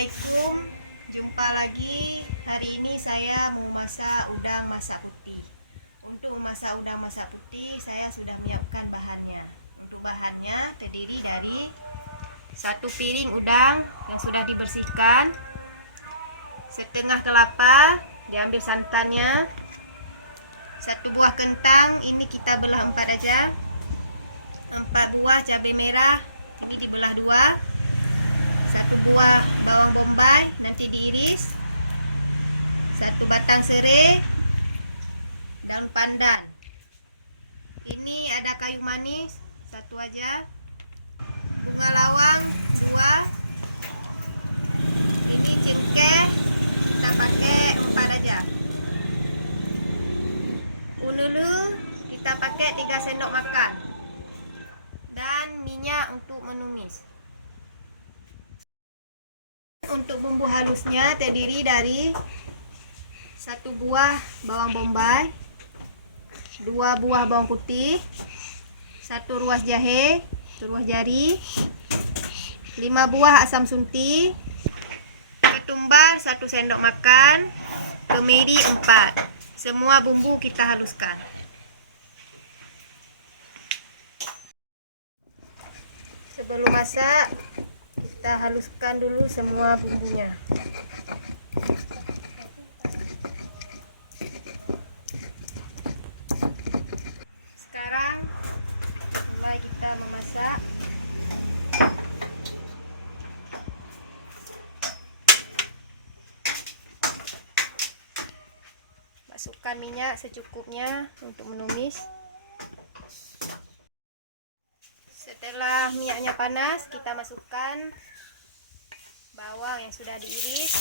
Assalamualaikum, jumpa lagi. Hari ini saya mau masak udang masak putih. Untuk memasak udang masak putih, saya sudah menyiapkan bahannya. Untuk bahannya terdiri dari 1 piring udang yang sudah dibersihkan, setengah kelapa, diambil santannya, 1 buah kentang, ini kita belah 4 aja, 4 buah cabai merah, ini dibelah 2, 1 buah bawang bombay nanti diiris, 1 batang serai, daun pandan. Ini ada kayu manis 1 aja, bunga lawang 2, ini cengkeh kita pakai 4 aja, ululu kita pakai 3 sendok makan, dan minyak untuk menumis. Untuk bumbu halusnya terdiri dari 1 buah bawang bombay, 2 buah bawang putih, 1 ruas jahe, 1 ruas jari, 5 buah asam sunti, ketumbar 1 sendok makan, kemiri 4. Semua bumbu kita haluskan. Sebelum masak, kita haluskan dulu semua bumbunya. Sekarang mulai kita memasak. Masukkan minyak secukupnya untuk menumis. Setelah minyaknya panas, kita masukkan bawang yang sudah diiris,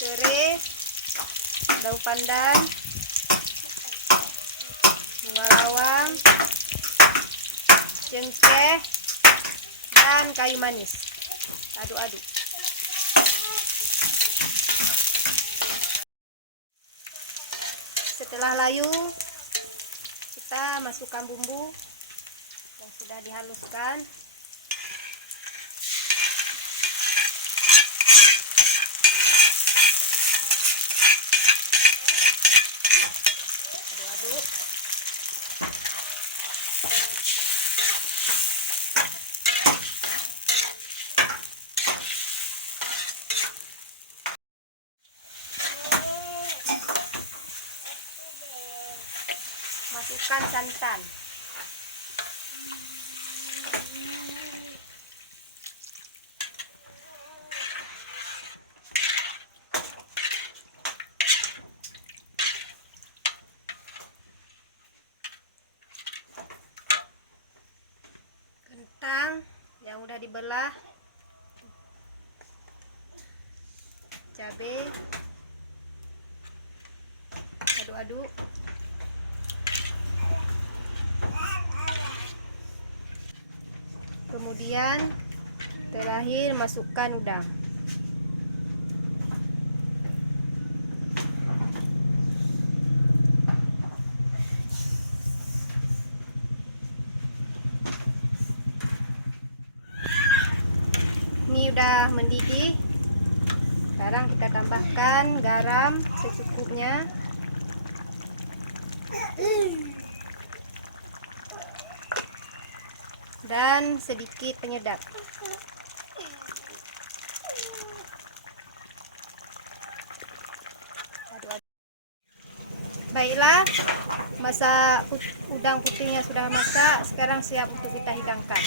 serai, daun pandan, bunga lawang, cengkeh, dan kayu manis. Aduk-aduk. Setelah layu, kita masukkan bumbu yang sudah dihaluskan. Aduk-aduk. Masukkan santan. Kentang yang udah dibelah, cabai, aduk-aduk. Kemudian terakhir masukkan udang. Ini udah mendidih. Sekarang kita tambahkan garam secukupnya, dan sedikit penyedap. Baiklah, masak udang putihnya sudah masak. Sekarang siap untuk kita hidangkan.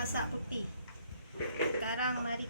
Masak putih. Sekarang mari